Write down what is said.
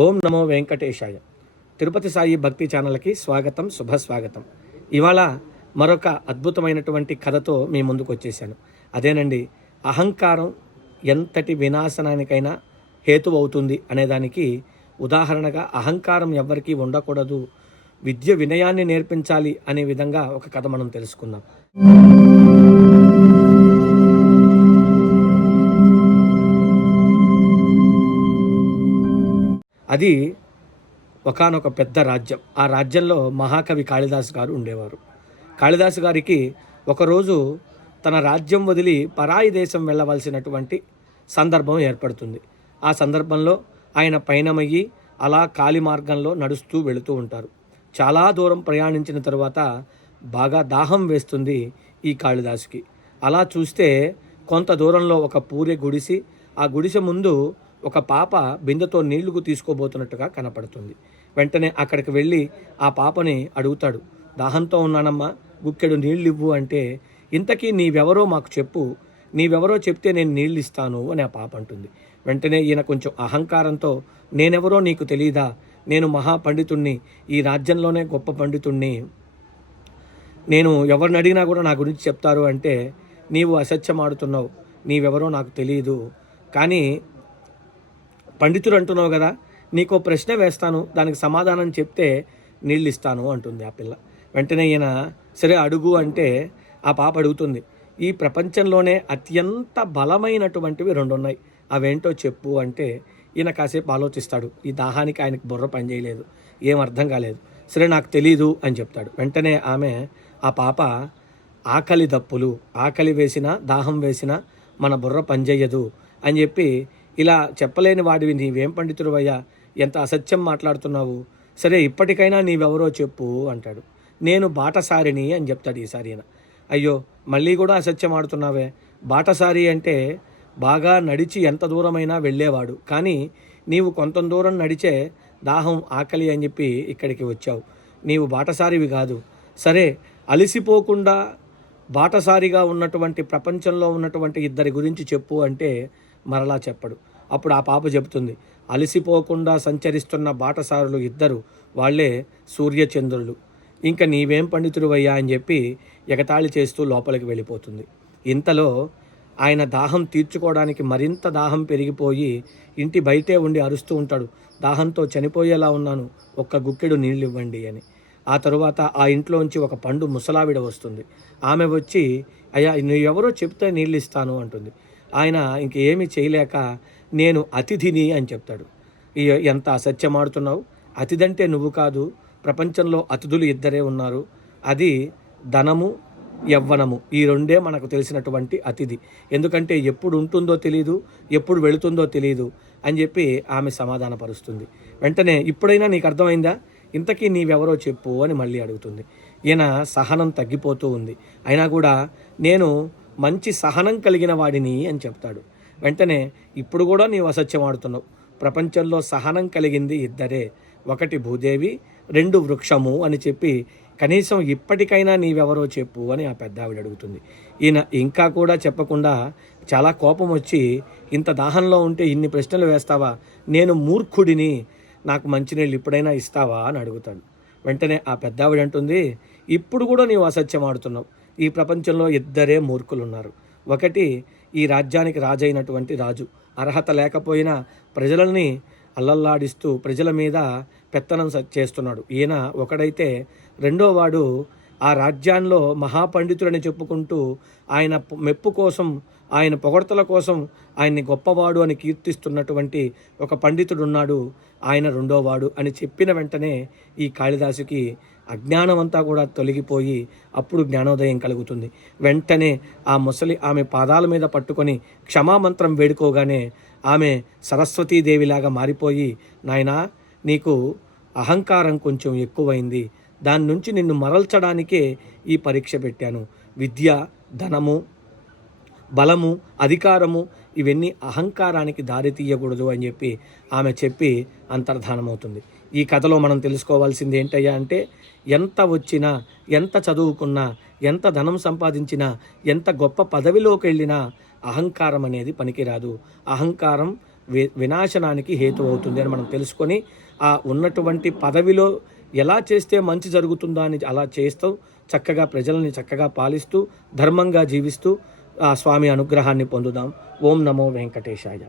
ఓం నమో వెంకటేశాయ. తిరుపతి సాయి భక్తి ఛానల్కి స్వాగతం, శుభస్వాగతం. ఇవాళ మరొక అద్భుతమైనటువంటి కథతో మీ ముందుకు వచ్చేసాను. అదేనండి, అహంకారం ఎంతటి వినాశనానికైనా హేతు అవుతుంది అనేదానికి ఉదాహరణగా అహంకారం ఎవ్వరికీ ఉండకూడదు, విద్య వినయాన్ని నేర్పించాలి అనే విధంగా ఒక కథ మనం తెలుసుకుందాం. అది ఒకానొక పెద్ద రాజ్యం. ఆ రాజ్యంలో మహాకవి కాళిదాసు గారు ఉండేవారు. కాళిదాసు గారికి ఒకరోజు తన రాజ్యం వదిలి పరాయి దేశం వెళ్ళవలసినటువంటి సందర్భం ఏర్పడుతుంది. ఆ సందర్భంలో ఆయన పయనమయ్యి అలా కాలి మార్గంలో నడుస్తూ వెళుతూ ఉంటారు. చాలా దూరం ప్రయాణించిన తరువాత బాగా దాహం వేస్తుంది ఈ కాళిదాసుకి. అలా చూస్తే కొంత దూరంలో ఒక పూరె గుడిసి, ఆ గుడిసె ముందు ఒక పాప బిందెతో నీళ్లు తీసుకోబోతున్నట్టుగా కనపడుతుంది. వెంటనే అక్కడికి వెళ్ళి ఆ పాపని అడుగుతాడు, దాహంతో ఉన్నానమ్మా, గుక్కెడు నీళ్ళు ఇవ్వు అంటే, ఇంతకీ నీవెవరో మాకు చెప్పు, నీవెవరో చెప్తే నేను నీళ్ళు ఇస్తాను అని ఆ పాప అంటుంది. వెంటనే ఈయన కొంచెం అహంకారంతో, నేనెవరో నీకు తెలీదా, నేను మహాపండితుణ్ణి, ఈ రాజ్యంలోనే గొప్ప పండితుణ్ణి, నేను ఎవరిని అడిగినా కూడా నా గురించి చెప్తారు అంటే, నీవు అసత్యం ఆడుతున్నావు, నీవెవరో నాకు తెలియదు, కానీ పండితుడు అంటున్నావు కదా, నీకో ప్రశ్న వేస్తాను, దానికి సమాధానం చెప్తే నీళ్ళు ఇస్తాను అంటుంది ఆ పిల్ల. వెంటనే ఈయన సరే అడుగు అంటే ఆ పాప అడుగుతుంది, ఈ ప్రపంచంలోనే అత్యంత బలమైనటువంటివి రెండు ఉన్నాయి, అవేంటో చెప్పు అంటే ఈయన కాసేపు ఆలోచిస్తాడు. ఈ దాహానికి ఆయనకు బుర్ర పనిచేయలేదు, ఏం అర్థం కాలేదు. సరే నాకు తెలీదు అని చెప్తాడు. వెంటనే ఆ పాప ఆకలి దప్పులు, ఆకలి వేసినా దాహం వేసినా మన బుర్ర పనిచేయదు అని చెప్పి, ఇలా చెప్పలేని వాడివి నీవేం పండితుడు అయ్యా, ఎంత అసత్యం మాట్లాడుతున్నావు, సరే ఇప్పటికైనా నీవెవరో చెప్పు అంటాడు. నేను బాటసారిని అని చెప్తాడు ఈసారి ఈయన. అయ్యో మళ్ళీ కూడా అసత్యం ఆడుతున్నావే, బాటసారి అంటే బాగా నడిచి ఎంత దూరమైనా వెళ్ళేవాడు, కానీ నీవు కొంత దూరం నడిచే దాహం ఆకలి అని చెప్పి ఇక్కడికి వచ్చావు, నీవు బాటసారివి కాదు. సరే అలసిపోకుండా బాటసారిగా ఉన్నటువంటి ప్రపంచంలో ఉన్నటువంటి ఇద్దరి గురించి చెప్పు అంటే మరలా చెప్పడు. అప్పుడు ఆ పాప చెబుతుంది, అలసిపోకుండా సంచరిస్తున్న బాటసారులు ఇద్దరు, వాళ్లే సూర్యచంద్రులు, ఇంకా నీవేం పండితుడు అయ్యా అని చెప్పి ఎగతాళి చేస్తూ లోపలికి వెళ్ళిపోతుంది. ఇంతలో ఆయన దాహం తీర్చుకోవడానికి మరింత దాహం పెరిగిపోయి ఇంటి బయటే ఉండి అరుస్తూ ఉంటాడు, దాహంతో చనిపోయేలా ఉన్నాను, ఒక్క గుక్కెడు నీళ్ళు ఇవ్వండి అని. ఆ తరువాత ఆ ఇంట్లోంచి ఒక పండు ముసలావిడ వస్తుంది. ఆమె వచ్చి, అయ్యా నువ్వెవరో చెప్తే నీళ్ళు ఇస్తాను అంటుంది. ఆయన ఇంకేమీ చేయలేక, నేను అతిథిని అని చెప్తాడు. ఎంత అసత్యమాడుతున్నావు, అతిథంటే నువ్వు కాదు, ప్రపంచంలో అతిథులు ఇద్దరే ఉన్నారు, అది ధనము యవ్వనము, ఈ రెండే మనకు తెలిసినటువంటి అతిథి, ఎందుకంటే ఎప్పుడు ఉంటుందో తెలియదు, ఎప్పుడు వెళుతుందో తెలియదు అని చెప్పి ఆమె సమాధానపరుస్తుంది. వెంటనే ఇప్పుడైనా నీకు అర్థమైందా, ఇంతకీ నీవెవరో చెప్పు అని మళ్ళీ అడుగుతుంది. ఈయన సహనం తగ్గిపోతూ ఉంది, అయినా కూడా నేను మంచి సహనం కలిగిన వాడిని అని చెప్తాడు. వెంటనే ఇప్పుడు కూడా నీవు అసత్యం ఆడుతున్నావు, ప్రపంచంలో సహనం కలిగింది ఇద్దరే, ఒకటి భూదేవి, రెండు వృక్షము అని చెప్పి, కనీసం ఇప్పటికైనా నీవెవరో చెప్పు అని ఆ పెద్ద ఆవిడ అడుగుతుంది. ఈయన ఇంకా కూడా చెప్పకుండా చాలా కోపం వచ్చి, ఇంత దాహంలో ఉంటే ఇన్ని ప్రశ్నలు వేస్తావా, నేను మూర్ఖుడిని, నాకు మంచినీళ్ళు ఇప్పుడైనా ఇస్తావా అని అడుగుతాడు. వెంటనే ఆ పెద్ద ఆవిడ అంటుంది, ఇప్పుడు కూడా నీవు అసత్యం ఆడుతున్నావు, ఈ ప్రపంచంలో ఇద్దరే మూర్ఖులు ఉన్నారు, ఒకటి ఈ రాజ్యానికి రాజైనటువంటి రాజు, అర్హత లేకపోయినా ప్రజలని అల్లల్లాడిస్తూ ప్రజల మీద పెత్తనం చేస్తున్నాడు, ఈయన ఒకడైతే, రెండో వాడు ఆ రాజ్యాల్లో మహాపండితులని చెప్పుకుంటూ ఆయన మెప్పు కోసం, ఆయన పొగడ్తల కోసం ఆయన్ని గొప్పవాడు అని కీర్తిస్తున్నటువంటి ఒక పండితుడు ఉన్నాడు, ఆయన రెండోవాడు అని చెప్పిన వెంటనే ఈ కాళిదాసుకి అజ్ఞానం అంతా కూడా తొలగిపోయి అప్పుడు జ్ఞానోదయం కలుగుతుంది. వెంటనే ఆ ముసలి ఆమె పాదాల మీద పట్టుకొని క్షమామంత్రం వేడుకోగానే ఆమె సరస్వతీదేవిలాగా మారిపోయి, నాయనా నీకు అహంకారం కొంచెం ఎక్కువైంది, దాని నుంచి నిన్ను మరల్చడానికే ఈ పరీక్ష పెట్టాను, విద్య, ధనము, బలము, అధికారము ఇవన్నీ అహంకారానికి దారి తీయకూడదు అని చెప్పి ఆమె చెప్పి అంతర్ధానమవుతుంది. ఈ కథలో మనం తెలుసుకోవాల్సింది ఏంటయ్యా అంటే, ఎంత వచ్చినా, ఎంత చదువుకున్నా, ఎంత ధనం సంపాదించినా, ఎంత గొప్ప పదవిలోకి వెళ్ళినా అహంకారం అనేది పనికిరాదు. అహంకారం వినాశనానికి హేతు అవుతుంది అని మనం తెలుసుకొని ఆ ఉన్నటువంటి పదవిలో ఎలా చేస్తే మంచి జరుగుతుందో అని అలా చేస్తూ చక్కగా ప్రజలని చక్కగా పాలిస్తూ ధర్మంగా జీవిస్తూ ఆ స్వామి అనుగ్రహాన్ని పొందుదాం. ఓం నమో వెంకటేశాయ.